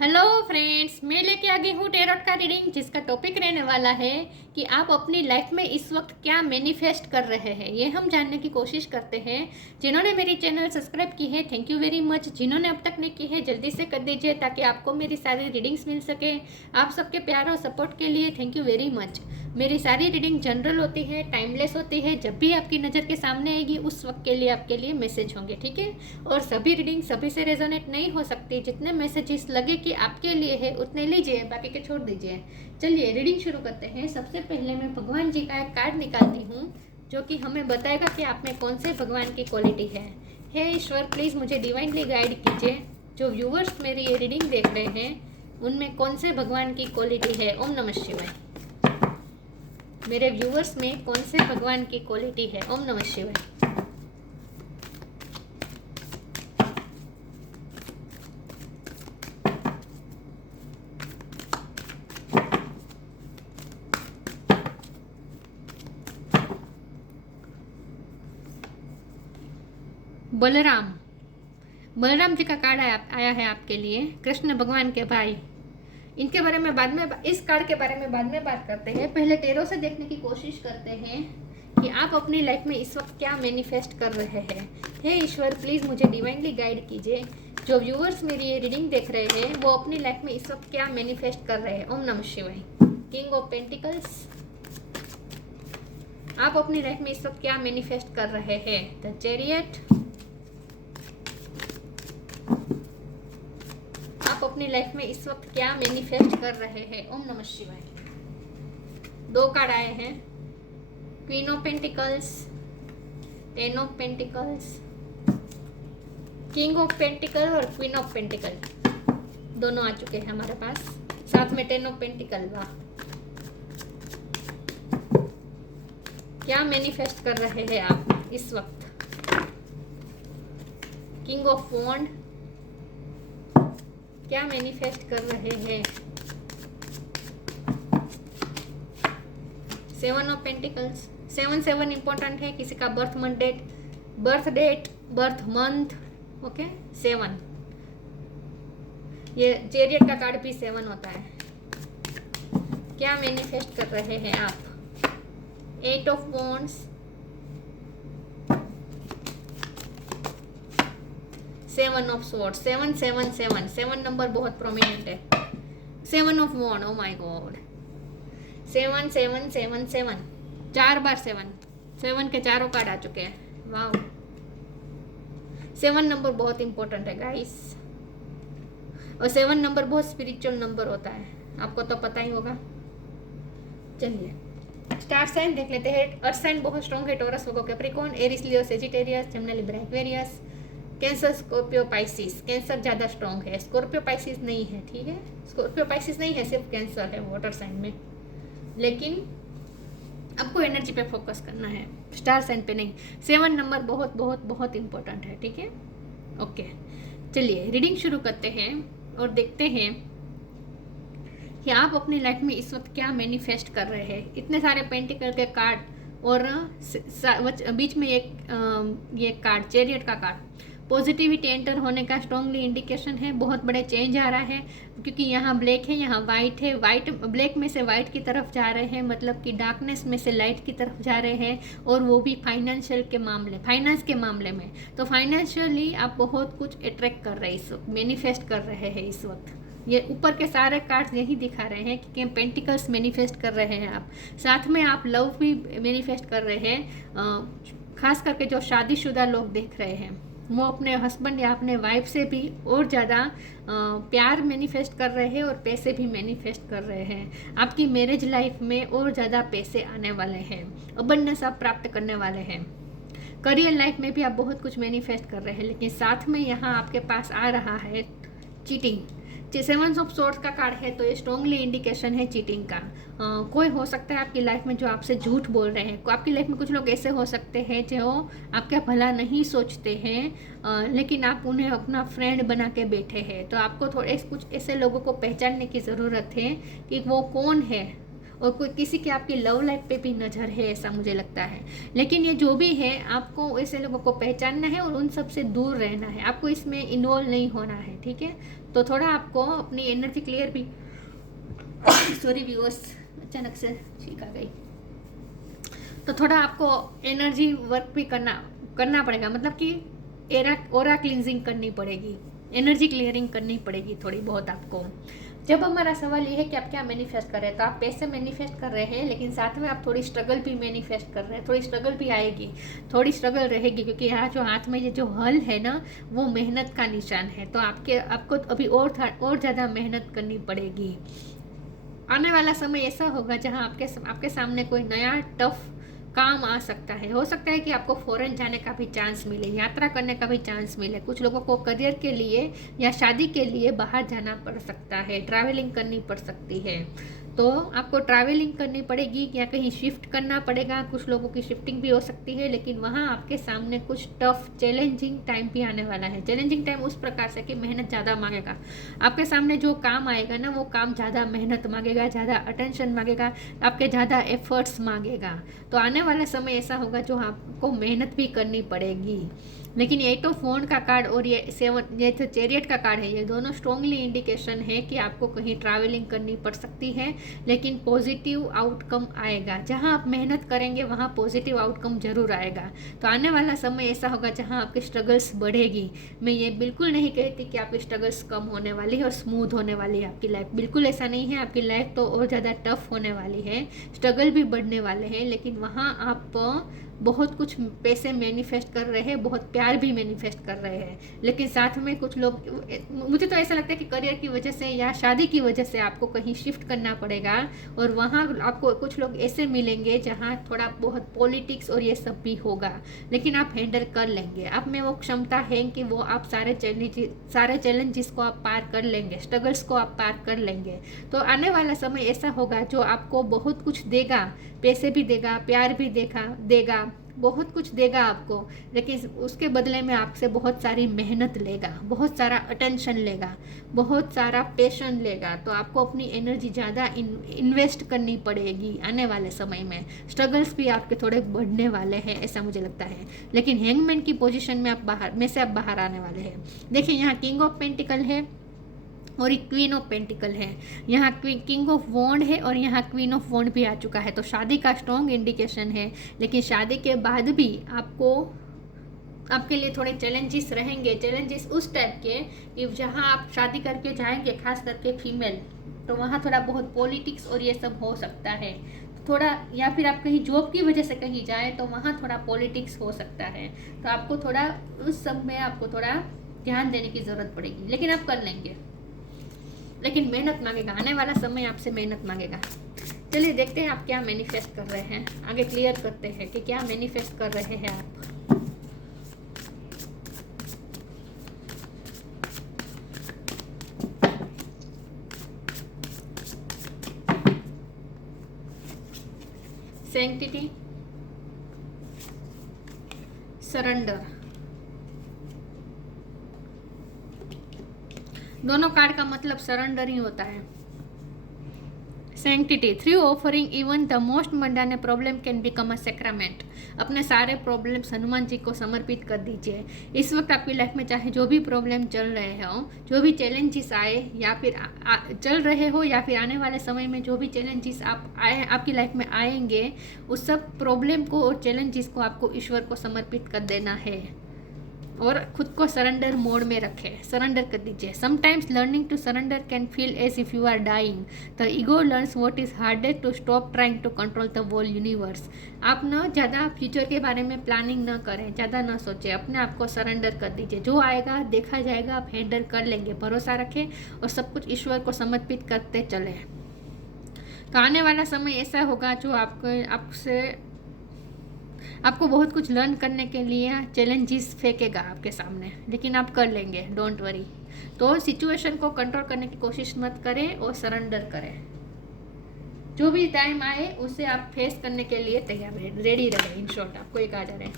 Hello friends, मैं लेके आ गई हूँ टैरोट का रीडिंग, जिसका टॉपिक रहने वाला है कि आप अपनी लाइफ में इस वक्त क्या मैनिफेस्ट कर रहे हैं। ये हम जानने की कोशिश करते हैं। जिन्होंने मेरी चैनल सब्सक्राइब की है, थैंक यू वेरी मच। जिन्होंने अब तक नहीं की है, जल्दी से कर दीजिए ताकि आपको मेरी सारी रीडिंग्स मिल सके। आप सबके प्यार और सपोर्ट के लिए थैंक यू वेरी मच। मेरी सारी रीडिंग जनरल होती है, टाइमलेस होती है। जब भी आपकी नज़र के सामने आएगी उस वक्त के लिए आपके लिए मैसेज होंगे, ठीक है। और सभी रीडिंग सभी से रेजोनेट नहीं हो सकती। जितने मैसेजेस लगे कि आपके लिए है उतने लीजिए, बाकी के छोड़ दीजिए। चलिए रीडिंग शुरू करते हैं। सबसे पहले मैं भगवान जी का एक कार्ड निकालती हूँ जो कि हमें बताएगा कि आप में कौन से भगवान की क्वालिटी है। हे ईश्वर, प्लीज़ मुझे डिवाइनली गाइड कीजिए। जो व्यूवर्स मेरी ये रीडिंग देख रहे हैं उनमें कौन से भगवान की क्वालिटी है। ओम नमः शिवाय। मेरे व्यूवर्स में कौन से भगवान की क्वालिटी है। ओम नमः शिवाय। बलराम, बलराम जी का कार्ड आया है आपके लिए। कृष्ण भगवान के भाई। इनके बारे में बाद में, इस कार्ड के बारे में बाद में बात करते हैं। पहले टैरो से देखने की कोशिश करते हैं कि आप अपनी लाइफ में इस वक्त क्या मैनिफेस्ट कर रहे हैं। हे ईश्वर, प्लीज़ मुझे डिवाइनली गाइड कीजिए। जो व्यूअर्स मेरी ये रीडिंग देख रहे हैं वो अपनी लाइफ में इस वक्त क्या मैनिफेस्ट कर रहे हैं। ओम नमः शिवाय। किंग ऑफ पेंटिकल्स, आप अपनी लाइफ में इस वक्त क्या मैनिफेस्ट कर रहे हैं। द चैरियट, आप अपनी लाइफ में इस वक्त क्या मैनिफेस्ट कर रहे हैं। ओम नमः शिवाय। दो कार्ड आए हैं, queen of pentacles, ten of pentacles, king of pentacle और क्वीन ऑफ पेंटिकल दोनों आ चुके हैं हमारे पास, साथ में टेन ऑफ पेंटिकल। वाह, क्या मैनिफेस्ट कर रहे हैं आप इस वक्त। किंग ऑफ वॉन्ड, क्या मैनिफेस्ट कर रहे हैं। सेवन ऑफ पेंटिकल्स, 7 इंपॉर्टेंट है। किसी का birth date, birth month, okay. 7, ये चैरियट का कार्ड भी 7 होता है। क्या मैनिफेस्ट कर रहे हैं आप। 8 ऑफ वॉन्ड्स, 7 ऑफ स्वॉर्ड्स, 7 नंबर बहुत प्रोमिनेंट है। 7 of wand, oh my God. 7 4 बार 7 के चारों कार्ड आ चुके हैं। वाह, 7 नंबर बहुत इंपॉर्टेंट है गाइस। और 7 नंबर बहुत स्पिरिचुअल नंबर होता है, आपको तो पता ही होगा। चलिए स्टार साइन देख लेते हैं। अर्थ साइन बहुत स्ट्रॉन्ग है। Taurus, Virgo, Capricorn, Aries, Leo, Sagittarius, Gemini, Libra, Aquarius. Cancer, Scorpio, Pisces. कैंसर ज़्यादा स्ट्रॉन्ग है, स्कॉर्पियो पाइसिस नहीं है, ठीक है। स्कॉर्पियो पाइसिस नहीं है, सिर्फ कैंसर है वाटर साइन में। लेकिन आपको एनर्जी पे फोकस करना है, स्टार साइन पे नहीं। 7 नंबर बहुत बहुत बहुत इंपॉर्टेंट है, ठीक है। ओके, चलिए रीडिंग शुरू करते हैं और देखते हैं कि आप अपनी लाइफ में इस वक्त क्या मैनिफेस्ट कर रहे हैं। इतने सारे पेंटिकल के कार्ड और बीच में ये कार्ड, चैरियट का कार्ड, पॉजिटिविटी एंटर होने का स्ट्रांगली इंडिकेशन है। बहुत बड़े चेंज आ रहा है क्योंकि यहाँ ब्लैक है, यहाँ वाइट है। वाइट, ब्लैक में से वाइट की तरफ जा रहे हैं, मतलब कि डार्कनेस में से लाइट की तरफ जा रहे हैं। और वो भी फाइनेंशियल के मामले, फाइनेंस के मामले में। तो फाइनेंशियली आप बहुत कुछ अट्रैक्ट कर रहे हैं इस वक्त, मैनिफेस्ट कर रहे हैं इस वक्त। ये ऊपर के सारे कार्ड्स यही दिखा रहे हैं कि पेंटिकल्स मैनिफेस्ट कर रहे हैं आप। साथ में आप लव भी मैनिफेस्ट कर रहे हैं। खास करके जो शादीशुदा लोग देख रहे हैं वो अपने हस्बैंड या अपने वाइफ से भी और ज़्यादा प्यार मैनिफेस्ट कर रहे हैं और पैसे भी मैनिफेस्ट कर रहे हैं। आपकी मैरिज लाइफ में और ज़्यादा पैसे आने वाले हैं, अबंडेंस आप प्राप्त करने वाले हैं। करियर लाइफ में भी आप बहुत कुछ मैनिफेस्ट कर रहे हैं। लेकिन साथ में यहाँ आपके पास आ रहा है चीटिंग। 7 ऑफ सोर्ड्स का कार्ड है, तो ये स्ट्रॉन्गली इंडिकेशन है चीटिंग का। कोई हो सकता है आपकी लाइफ में जो आपसे झूठ बोल रहे हैं। आपकी लाइफ में कुछ लोग ऐसे हो सकते हैं जो आपका भला नहीं सोचते हैं, लेकिन आप उन्हें अपना फ्रेंड बना के बैठे हैं। तो आपको थोड़े कुछ ऐसे लोगों को पहचानने की ज़रूरत है कि वो कौन है। और कोई किसी की आपकी लव लाइफ पे भी नज़र है, ऐसा मुझे लगता है। लेकिन ये जो भी है, आपको ऐसे लोगों को पहचानना है और उन सब से दूर रहना है। आपको इसमें इन्वॉल्व नहीं होना है, ठीक है। तो थोड़ा आपको अपनी एनर्जी क्लियर भी सॉरी व्यूअर्स, अचानक से छींक आ गई। तो थोड़ा आपको एनर्जी वर्क भी करना पड़ेगा, मतलब कि ओरा क्लींजिंग करनी पड़ेगी, एनर्जी क्लियरिंग करनी पड़ेगी थोड़ी बहुत आपको। जब हमारा सवाल ये है कि आप क्या मैनिफेस्ट कर रहे हैं, तो आप पैसे मैनिफेस्ट कर रहे हैं, लेकिन साथ में आप थोड़ी स्ट्रगल भी मैनिफेस्ट कर रहे हैं, थोड़ी स्ट्रगल भी आएगी, थोड़ी स्ट्रगल रहेगी, क्योंकि यहाँ जो हाथ में ये जो हल है ना, वो मेहनत का निशान है। तो आपको अभी और ज़्यादा मेहनत करनी पड़ेगी। आने वाला समय ऐसा होगा जहाँ आपके सामने कोई नया टफ काम आ सकता है। हो सकता है कि आपको फॉरेन जाने का भी चांस मिले, यात्रा करने का भी चांस मिले। कुछ लोगों को करियर के लिए या शादी के लिए बाहर जाना पड़ सकता है, ट्रैवलिंग करनी पड़ सकती है। तो आपको ट्रैवलिंग करनी पड़ेगी या कहीं शिफ्ट करना पड़ेगा। कुछ लोगों की शिफ्टिंग भी हो सकती है, लेकिन वहाँ आपके सामने कुछ टफ चैलेंजिंग टाइम भी आने वाला है। चैलेंजिंग टाइम उस प्रकार से कि मेहनत ज़्यादा मांगेगा। आपके सामने जो काम आएगा ना, वो काम ज़्यादा मेहनत मांगेगा, ज़्यादा अटेंशन मांगेगा, आपके ज़्यादा एफर्ट्स मांगेगा। तो आने वाला समय ऐसा होगा जो आपको मेहनत भी करनी पड़ेगी। लेकिन ये तो फोन का कार्ड और ये तो चैरियट का कार्ड है, ये दोनों स्ट्रॉन्गली इंडिकेशन है कि आपको कहीं ट्रैवलिंग करनी पड़ सकती है, लेकिन पॉजिटिव आउटकम आएगा। जहां आप मेहनत करेंगे वहां पॉजिटिव आउटकम जरूर आएगा। तो आने वाला समय ऐसा होगा जहां आपकी स्ट्रगल्स बढ़ेगी। मैं ये बिल्कुल नहीं कहती कि आपकी स्ट्रगल्स कम होने वाली है और स्मूथ होने वाली है आपकी लाइफ, बिल्कुल ऐसा नहीं है। आपकी लाइफ तो और ज़्यादा टफ होने वाली है, स्ट्रगल भी बढ़ने वाले हैं, लेकिन वहाँ आप बहुत कुछ पैसे मैनिफेस्ट कर रहे हैं, बहुत प्यार भी मैनिफेस्ट कर रहे हैं। लेकिन साथ में कुछ लोग, मुझे तो ऐसा लगता है कि करियर की वजह से या शादी की वजह से आपको कहीं शिफ्ट करना पड़ेगा, और वहाँ आपको कुछ लोग ऐसे मिलेंगे जहाँ थोड़ा बहुत पॉलिटिक्स और ये सब भी होगा, लेकिन आप हैंडल कर लेंगे। आप में वो क्षमता है कि वो आप सारे चैलेंजेस को आप पार कर लेंगे, स्ट्रगल्स को आप पार कर लेंगे। तो आने वाला समय ऐसा होगा जो आपको बहुत कुछ देगा, पैसे भी देगा, प्यार भी देगा, बहुत कुछ देगा आपको, लेकिन उसके बदले में आपसे बहुत सारी मेहनत लेगा, बहुत सारा अटेंशन लेगा, बहुत सारा पैशन लेगा। तो आपको अपनी एनर्जी ज़्यादा इन्वेस्ट करनी पड़ेगी आने वाले समय में। स्ट्रगल्स भी आपके थोड़े बढ़ने वाले हैं, ऐसा मुझे लगता है। लेकिन हैंगमैन की पोजीशन में आप बाहर आने वाले हैं। देखिए, यहाँ किंग ऑफ पेंटिकल है और एक क्वीन ऑफ पेंटिकल है, यहाँ किंग ऑफ वॉन्ड है और यहाँ क्वीन ऑफ वॉन्ड भी आ चुका है। तो शादी का स्ट्रॉन्ग इंडिकेशन है, लेकिन शादी के बाद भी आपके लिए थोड़े चैलेंजेस रहेंगे। चैलेंजेस उस टाइप के कि जहाँ आप शादी करके जाएंगे, खास करके फीमेल, तो वहाँ थोड़ा बहुत पॉलिटिक्स और ये सब हो सकता है थोड़ा, या फिर आप कहीं जॉब की वजह से कहीं जाए तो वहाँ थोड़ा पॉलिटिक्स हो सकता है। तो आपको थोड़ा उस सब में आपको थोड़ा ध्यान देने की ज़रूरत पड़ेगी, लेकिन आप कर लेंगे। लेकिन मेहनत मांगेगा, आने वाला समय आपसे मेहनत मांगेगा। चलिए देखते हैं आप क्या मैनिफेस्ट कर रहे हैं, आगे क्लियर करते हैं कि क्या मैनिफेस्ट कर रहे हैं आप। सैंक्टिटी, सरेंडर, दोनों कार्ड का मतलब सरेंडर ही होता है। Sanctity, through offering even the most mundane problem can become a sacrament. अपने सारे प्रॉब्लम्स हनुमान जी को समर्पित कर दीजिए। इस वक्त आपकी लाइफ में चाहे जो भी प्रॉब्लम चल रहे हो, जो भी चैलेंजेस आए या फिर चल रहे हो, या फिर आने वाले समय में जो भी चैलेंजेस आपकी लाइफ में आएंगे, उस सब प्रॉब्लम को और चैलेंजेस को आपको ईश्वर को समर्पित कर देना है और खुद को सरेंडर मोड में रखें, सरेंडर कर दीजिए। Sometimes learning to surrender can feel as if you are dying. The ego learns what is hardest to stop trying to control the whole universe. आप ना ज़्यादा फ्यूचर के बारे में प्लानिंग ना करें, ज़्यादा ना सोचें, अपने आप को सरेंडर कर दीजिए। जो आएगा देखा जाएगा, आप हैंडल कर लेंगे, भरोसा रखें और सब कुछ ईश्वर को समर्पित करते चले। तो आने वाला समय ऐसा होगा जो आपको बहुत कुछ लर्न करने के लिए चैलेंजेस फेंकेगा आपके सामने, लेकिन आप कर लेंगे, डोंट वरी। तो सिचुएशन को कंट्रोल करने की कोशिश मत करें और सरेंडर करें। जो भी टाइम आए उसे आप फेस करने के लिए तैयार रहें, रेडी रहें। इन शॉर्ट आपको एक आर्डर है।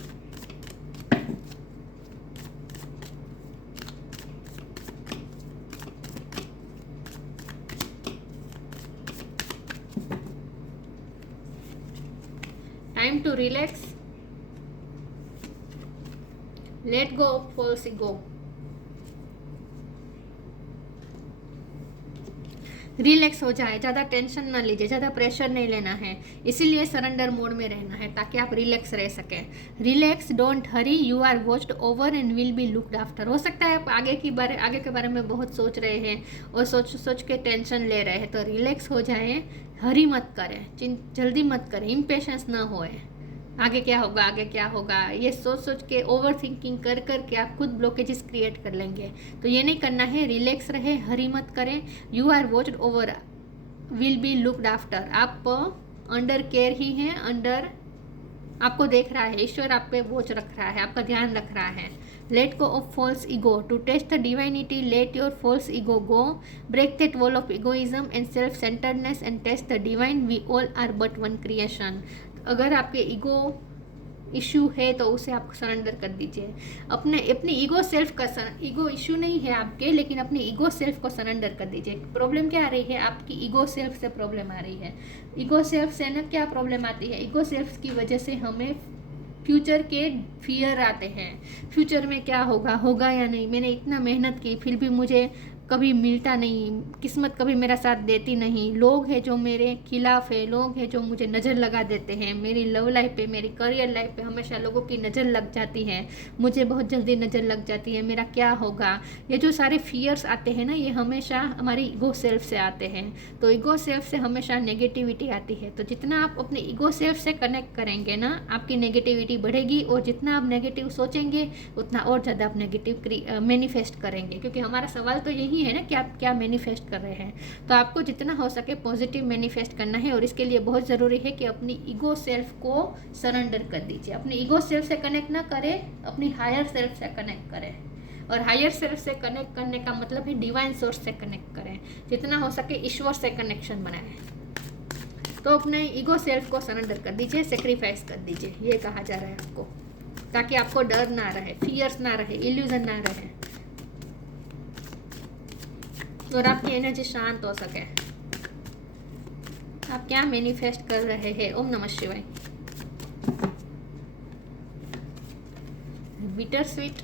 Time to relax, let go of false ego. Relax हो जाए, ज़्यादा टेंशन ना लीजिए, ज़्यादा प्रेशर नहीं लेना है, इसीलिए सरेंडर मोड में रहना है ताकि आप रिलैक्स रह सकें। Relax, don't hurry, you are watched over and will be looked after. हो सकता है आप आगे के बारे में बहुत सोच रहे हैं और सोच के टेंशन ले रहे हैं, तो रिलैक्स हो जाए, हरी मत करें, जल्दी मत करें, इम्पेशेंस ना होए। आगे क्या होगा, आगे क्या होगा, ये सोच के ओवर थिंकिंग कर के आप खुद ब्लॉकेजेस क्रिएट कर लेंगे। तो ये नहीं करना है, रिलैक्स रहे, हरी मत करें। You are watched over, will be looked after. आप अंडर केयर ही हैं, अंडर आपको देख रहा है, ईश्वर आप पे वॉच रख रहा है, आपका ध्यान रख रहा है। Let go of false ego, to taste the divinity let your false ego go, break that wall of egoism and self centredness and taste the divine, we all are but one creation. अगर आपके ego issue है तो उसे आप surrender कर दीजिए। अपने ego self का ईगो इशू नहीं है आपके, लेकिन अपने ईगो सेल्फ को सरेंडर कर दीजिए। प्रॉब्लम क्या आ रही है, आपकी ईगो सेल्फ से प्रॉब्लम आ रही है। ईगो सेल्फ से ना क्या प्रॉब्लम आती है, ईगो सेल्फ की वजह से हमें फ्यूचर के फियर आते हैं। फ्यूचर में क्या होगा या नहीं, मैंने इतना मेहनत की फिर भी मुझे कभी मिलता नहीं, किस्मत कभी मेरा साथ देती नहीं, लोग हैं जो मेरे खिलाफ है, लोग हैं जो मुझे नज़र लगा देते हैं, मेरी लव लाइफ पे, मेरी करियर लाइफ पे हमेशा लोगों की नज़र लग जाती है, मुझे बहुत जल्दी नज़र लग जाती है, मेरा क्या होगा। ये जो सारे फियर्स आते हैं ना, ये हमेशा हमारी ईगो सेल्फ से आते हैं। तो ईगो सेल्फ से हमेशा नेगेटिविटी आती है। तो जितना आप अपने ईगो सेल्फ से कनेक्ट करेंगे ना, आपकी नेगेटिविटी बढ़ेगी, और जितना आप नेगेटिव सोचेंगे उतना और ज़्यादा आप नेगेटिव मैनिफेस्ट करेंगे। क्योंकि हमारा सवाल तो यही है ना कि आप क्या मैनिफेस्ट कर रहे हैं। तो आपको जितना हो सके पॉजिटिव मैनिफेस्ट करना है, और इसके लिए बहुत ज़रूरी है कि अपनी ईगो सेल्फ को सरेंडर कर दीजिए। अपनी ईगो सेल्फ से कनेक्ट ना करें, अपनी हायर सेल्फ से कनेक्ट करें। और हायर सेल्फ से कनेक्ट करने का मतलब है डिवाइन सोर्स से कनेक्ट करें, जितना हो सके ईश्वर से कनेक्शन बनाएं। तो अपने ईगो सेल्फ को सरेंडर कर दीजिए, सेक्रीफाइस कर दीजिए, ये कहा जा रहा है आपको, ताकि आपको डर ना रहे, फियर्स ना रहे, इल्यूजन ना रहे, और आपकी एनर्जी शांत हो सके। आप क्या मैनिफेस्ट कर रहे हैं। ओम नमः शिवाय। Bitter sweet,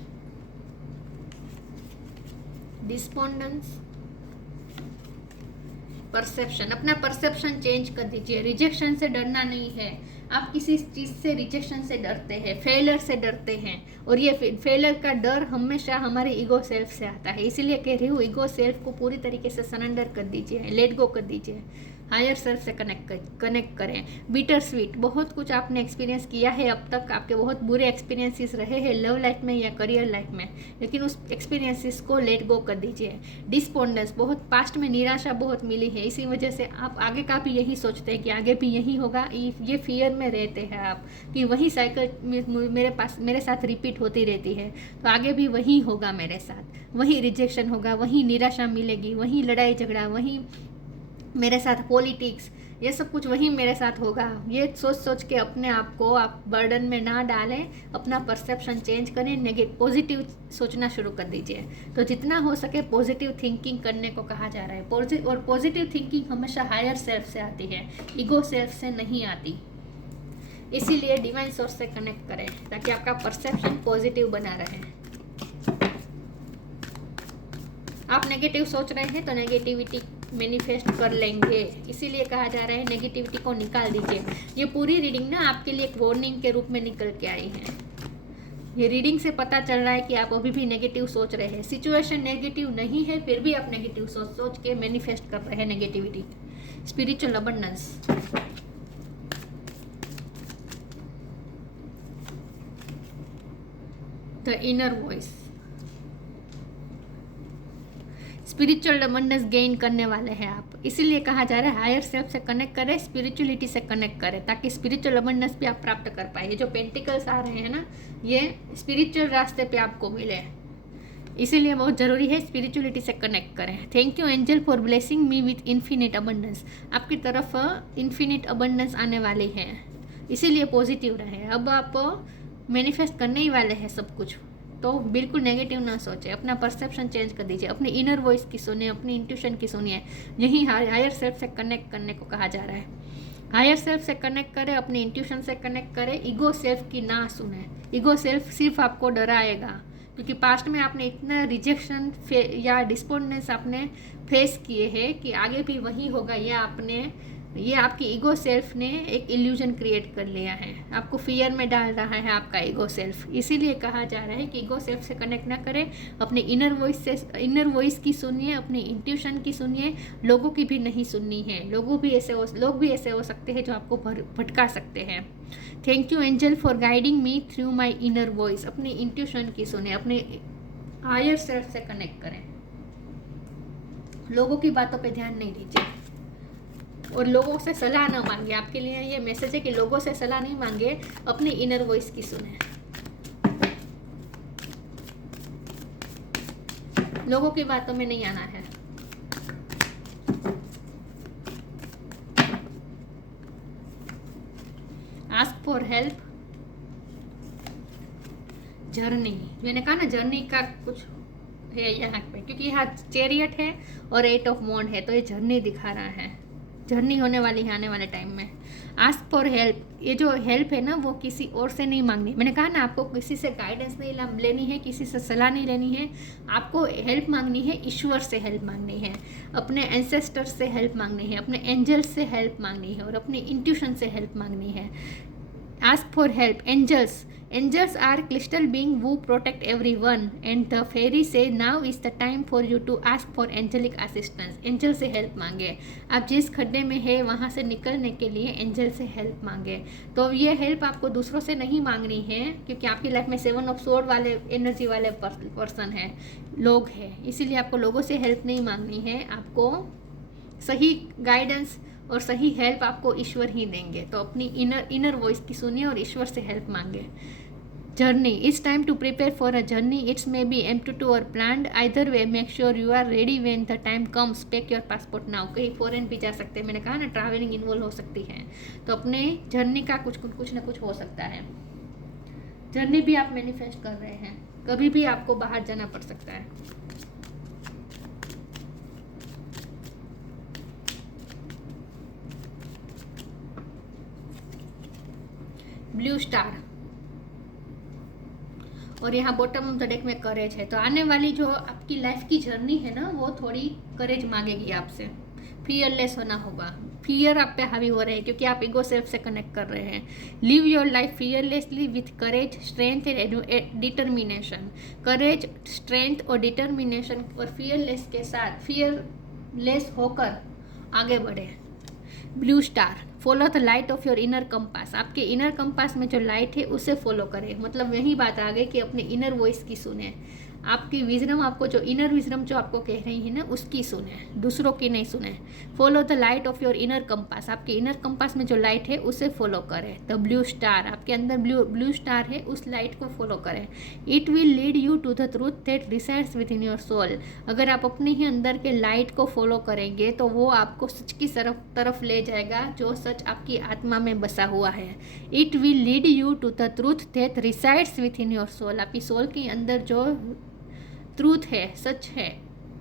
despondence, perception. अपना परसेप्शन चेंज कर दीजिए। रिजेक्शन से डरना नहीं है, आप किसी चीज़ से रिजेक्शन से डरते हैं, फेलियर से डरते हैं, और ये फेलियर का डर हमेशा हमारे ईगो सेल्फ से आता है। इसीलिए कह रही हूँ, ईगो सेल्फ को पूरी तरीके से सरेंडर कर दीजिए, लेट गो कर दीजिए, हायर सेल्फ से कनेक्ट करें। बिटर स्वीट, बहुत कुछ आपने एक्सपीरियंस किया है अब तक, आपके बहुत बुरे एक्सपीरियंसेस रहे हैं लव लाइफ में या करियर लाइफ में, लेकिन उस एक्सपीरियंसेस को लेट गो कर दीजिए। डिस्पोंडेंस, बहुत पास्ट में निराशा बहुत मिली है, इसी वजह से आप आगे का भी यही सोचते हैं कि आगे भी यही होगा। ये फियर में रहते हैं आप कि वही साइकिल मेरे साथ रिपीट होती रहती है, तो आगे भी वही होगा मेरे साथ, वही रिजेक्शन होगा, वही निराशा मिलेगी, वही लड़ाई झगड़ा, वही मेरे साथ पॉलिटिक्स, ये सब कुछ वही मेरे साथ होगा। ये सोच के अपने आप को आप बर्डन में ना डालें, अपना परसेप्शन चेंज करें, पॉजिटिव सोचना शुरू कर दीजिए। तो जितना हो सके पॉजिटिव थिंकिंग करने को कहा जा रहा है। और पॉजिटिव थिंकिंग हमेशा हायर सेल्फ से आती है, ईगो सेल्फ से नहीं आती। इसीलिए डिवाइन सोर्स से कनेक्ट करें ताकि आपका परसेप्शन पॉजिटिव बना रहे। आप नेगेटिव सोच रहे हैं तो नेगेटिविटी मैनिफेस्ट कर लेंगे, इसीलिए कहा जा रहा है नेगेटिविटी को निकाल दीजिए। ये पूरी रीडिंग ना आपके लिए एक वार्निंग के रूप में निकल के आई है। ये रीडिंग से पता चल रहा है कि आप अभी भी नेगेटिव सोच रहे हैं। सिचुएशन नेगेटिव नहीं है, फिर भी आप नेगेटिव सोच के मैनिफेस्ट कर रहे हैं negativity. Spiritual abundance, the inner voice, spiritual abundance gain करने वाले हैं आप, इसीलिए कहा जा रहा है हायर सेल्फ से कनेक्ट करें, स्पिरिचुअलिटी से कनेक्ट करें, ताकि स्पिरिचुअल अबंडेंस भी आप प्राप्त कर पाए। ये जो पेंटिकल्स आ रहे हैं ना, ये स्पिरिचुअल रास्ते पे आपको मिले, इसीलिए बहुत ज़रूरी है स्पिरिचुअलिटी से कनेक्ट करें। Thank you angel for blessing me with infinite abundance. आपकी तरफ इन्फिनिट अबंडेंस आने वाली है, इसीलिए पॉजिटिव रहे। अब आप मैनिफेस्ट करने ही वाले हैं सब कुछ, तो बिल्कुल नेगेटिव ना सोचें, अपना परसेप्शन चेंज कर दीजिए, अपनी इनर वॉइस की सुनिए, अपनी इंट्यूशन की सुनिए। यही हायर सेल्फ से कनेक्ट करने को कहा जा रहा है। हायर सेल्फ से कनेक्ट करें, अपनी इंट्यूशन से कनेक्ट करें, ईगो सेल्फ की ना सुने। ईगो सेल्फ सिर्फ आपको डराएगा, क्योंकि पास्ट में आपने इतना रिजेक्शन या डिस्पोर्टनेस आपने फेस किए हैं कि आगे भी वही होगा, ये आपकी ईगो सेल्फ ने एक इल्यूजन क्रिएट कर लिया है, आपको फियर में डाल रहा है आपका ईगो सेल्फ। इसीलिए कहा जा रहा है कि ईगो सेल्फ से कनेक्ट ना करें, अपने इनर वॉइस की सुनिए, अपनी इंट्यूशन की सुनिए, लोगों की भी नहीं सुननी है। लोग भी ऐसे हो सकते हैं जो आपको भटका सकते हैं। Thank you angel for guiding me through my inner voice. अपनी इंट्यूशन की सुने, अपने हायर सेल्फ से कनेक्ट करें, लोगों की बातों पे ध्यान नहीं दीजिए और लोगों से सलाह ना मांगे। आपके लिए ये मैसेज है कि लोगों से सलाह नहीं मांगे, अपनी इनर वॉइस की सुने। लोगों की बातों में नहीं आना है। Ask for help. जर्नी, मैंने कहा ना जर्नी का कुछ है यहाँ पे, क्योंकि यहाँ चैरियट है और 8 ऑफ वॉन्ड है, तो ये जर्नी दिखा रहा है, जर्नी होने वाली है आने वाले टाइम में। आस्क फॉर हेल्प, ये जो हेल्प है ना वो किसी और से नहीं मांगनी। मैंने कहा ना आपको किसी से गाइडेंस नहीं लेनी है, किसी से सलाह नहीं लेनी है, आपको हेल्प मांगनी है, ईश्वर से हेल्प मांगनी है, अपने एंसेस्टर्स से हेल्प मांगनी है, अपने एंजल्स से हेल्प मांगनी है और अपनी इंट्यूशन से हेल्प मांगनी है। Ask for help. Angels are crystal beings who protect everyone, and the fairy say now is the time for you to ask for angelic assistance. Angel से हेल्प मांगे। आप जिस खड्डे में है वहाँ से निकलने के लिए एंजल से हेल्प मांगे। तो ये हेल्प आपको दूसरों से नहीं मांगनी है, क्योंकि आपकी लाइफ में 7 ऑफ स्वॉर्ड वाले एनर्जी वाले पर्सन है, लोग हैं, इसीलिए आपको लोगों से हेल्प नहीं मांगनी है। आपको सही गाइडेंस और सही हेल्प आपको ईश्वर ही देंगे। तो अपनी इनर वॉइस की सुनिए और ईश्वर से हेल्प मांगे। Journey, it's time to prepare for a journey, it's may be empty और planned, either way make sure you are ready when the time comes, pack your passport now. कहीं foreign भी जा सकते हैं, मैंने कहा ना ट्रैवलिंग इन्वॉल्व हो सकती है, तो अपने जर्नी का कुछ ना कुछ हो सकता है। जर्नी भी आप मैनिफेस्ट कर रहे हैं, कभी भी आपको बाहर जाना पड़ सकता है। ब्लू स्टार और यहाँ बॉटम ऑफ द डेक में करेज है। तो आने वाली जो आपकी लाइफ की जर्नी है ना वो थोड़ी करेज मांगेगी आपसे, फियरलेस होना होगा। फियर आप पे हावी हो रहे हैं क्योंकि आप ईगो सेल्फ से कनेक्ट कर रहे हैं। Live your life fearlessly with courage, strength and determination. Courage, strength और डिटर्मिनेशन और फियरलेस के साथ, फियरलेस होकर आगे बढ़े। Blue star, follow the light of your inner compass. आपके इनर कंपास में जो लाइट है उसे फॉलो करें। मतलब यही बात आ गई कि अपने इनर वॉइस की सुने, आपकी विजडम, आपको जो इनर विजडम जो आपको कह रही है ना उसकी सुने, दूसरों की नहीं सुने। Follow the light of your inner compass, आपके इनर कंपास में जो लाइट है उसे फॉलो करें। द ब्लू स्टार, आपके अंदर ब्लू स्टार है, उस लाइट को फॉलो करें। It will lead you to the truth that resides within your soul. अगर आप अपने ही अंदर के लाइट को फॉलो करेंगे तो वो आपको सच की तरफ ले जाएगा, जो सच आपकी आत्मा में बसा हुआ है। It will lead you to the truth that resides within your soul. आपकी सोल के अंदर जो ट्रूथ है, सच है,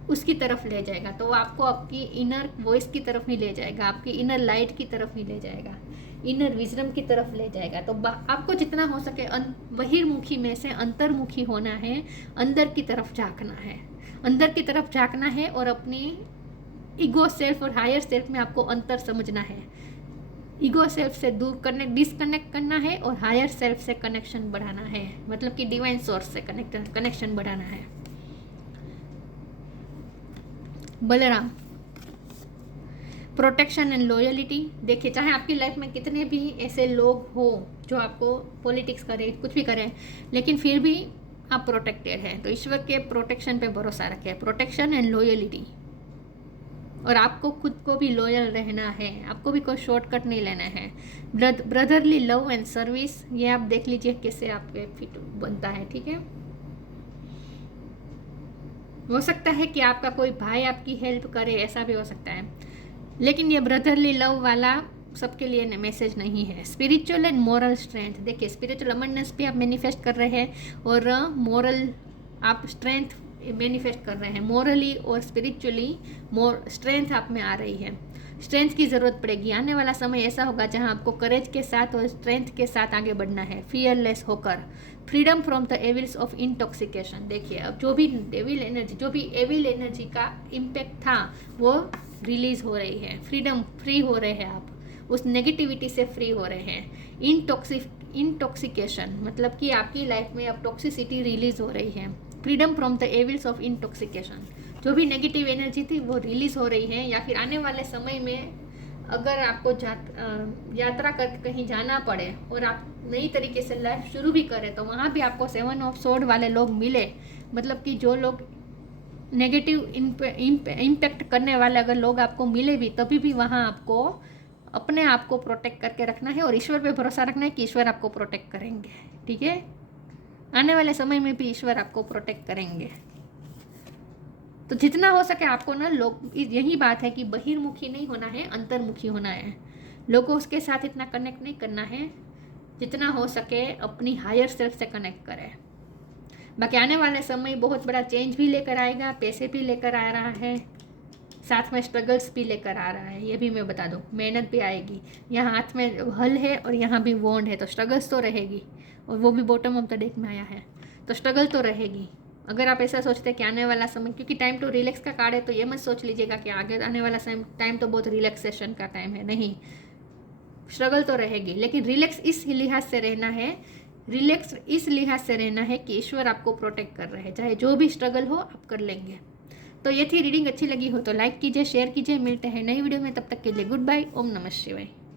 उसकी तरफ ले जाएगा। तो वो आपको आपकी इनर वॉइस की तरफ ही ले जाएगा, आपकी इनर लाइट की तरफ ही ले जाएगा, इनर विजडम की तरफ ले जाएगा। तो आपको जितना हो सके बहिर्मुखी में से अंतर्मुखी होना है, अंदर की तरफ झांकना है, अंदर की तरफ झांकना है और अपनी ईगो सेल्फ और हायर सेल्फ में आपको अंतर समझना है। ईगो सेल्फ से दूर डिस्कनेक्ट करना है और हायर सेल्फ से कनेक्शन बढ़ाना है, मतलब कि डिवाइन सोर्स से कनेक्शन बढ़ाना है। Balram, protection and loyalty. देखिए, चाहे आपकी लाइफ में कितने भी ऐसे लोग हो जो आपको पॉलिटिक्स करें, कुछ भी करें, लेकिन फिर भी आप प्रोटेक्टेड हैं। तो ईश्वर के प्रोटेक्शन पे भरोसा रखें, प्रोटेक्शन एंड लॉयलिटी। और आपको खुद को भी लॉयल रहना है, आपको भी कोई शॉर्टकट नहीं लेना है। ब्रदरली लव एंड सर्विस, ये आप देख लीजिए कैसे आपके फिट बनता है। ठीक है, हो सकता है कि आपका कोई भाई आपकी हेल्प करे, ऐसा भी हो सकता है, लेकिन ये ब्रदरली लव वाला सबके लिए मैसेज नहीं है। स्पिरिचुअल एंड मॉरल स्ट्रेंथ, देखिए स्पिरिचुअल अबंडेंस भी आप मैनिफेस्ट कर रहे हैं और मॉरल आप स्ट्रेंथ मैनिफेस्ट कर रहे हैं। मॉरली और स्पिरिचुअली स्ट्रेंथ आप में आ रही है। स्ट्रेंथ की ज़रूरत पड़ेगी। आने वाला समय ऐसा होगा जहां आपको करेज के साथ और स्ट्रेंथ के साथ आगे बढ़ना है, फियरलेस होकर। Freedom from the evils of intoxication. देखिए अब जो भी डेविल एनर्जी, जो भी एविल एनर्जी का इम्पैक्ट था वो रिलीज हो रही है। फ्रीडम, फ्री हो रहे हैं आप, उस नेगेटिविटी से फ्री हो रहे हैं। इंटॉक्सिकेशन मतलब कि आपकी लाइफ में अब टॉक्सिसिटी रिलीज हो रही है। Freedom from the evils of intoxication, जो भी नेगेटिव एनर्जी थी वो रिलीज हो रही है। या फिर आने वाले समय में अगर आपको यात्रा करके कहीं जाना पड़े और आप नई तरीके से लाइफ शुरू भी करें तो वहाँ भी आपको 7 ऑफ सोर्ड वाले लोग मिले। मतलब कि जो लोग नेगेटिव इम्पैक्ट करने वाले अगर लोग आपको मिले भी, तभी भी वहाँ आपको अपने आप को प्रोटेक्ट करके रखना है और ईश्वर पे भरोसा रखना है कि ईश्वर आपको प्रोटेक्ट करेंगे। ठीक है, आने वाले समय में भी ईश्वर आपको प्रोटेक्ट करेंगे। तो जितना हो सके आपको ना लोग, यही बात है कि बहिर्मुखी नहीं होना है, अंतर्मुखी होना है। लोगों के साथ इतना कनेक्ट नहीं करना है, जितना हो सके अपनी हायर सेल्फ से कनेक्ट करें। बाकी आने वाले समय बहुत बड़ा चेंज भी लेकर आएगा, पैसे भी लेकर आ रहा है, साथ में स्ट्रगल्स भी लेकर आ रहा है। ये भी मैं बता दूँ, मेहनत भी आएगी। यहाँ हाथ में हल है और यहाँ भी वॉन्ड है, तो स्ट्रगल्स तो रहेगी, और वो भी बॉटम ऑफ द डेक में आया है, तो स्ट्रगल तो रहेगी। अगर आप ऐसा सोचते हैं कि आने वाला समय, क्योंकि टाइम टू रिलैक्स का कार्ड है, तो ये मत सोच लीजिएगा कि आगे आने वाला टाइम तो बहुत रिलैक्सेशन का टाइम है। नहीं, स्ट्रगल तो रहेगी, लेकिन रिलैक्स इस लिहाज से रहना है, रिलैक्स इस लिहाज से रहना है कि ईश्वर आपको प्रोटेक्ट कर रहे हैं, चाहे जो भी स्ट्रगल हो आप कर लेंगे। तो ये थी रीडिंग। अच्छी लगी हो तो लाइक कीजिए, शेयर कीजिए। मिलते हैं नई वीडियो में, तब तक के लिए गुड बाय। ओम नमः शिवाय।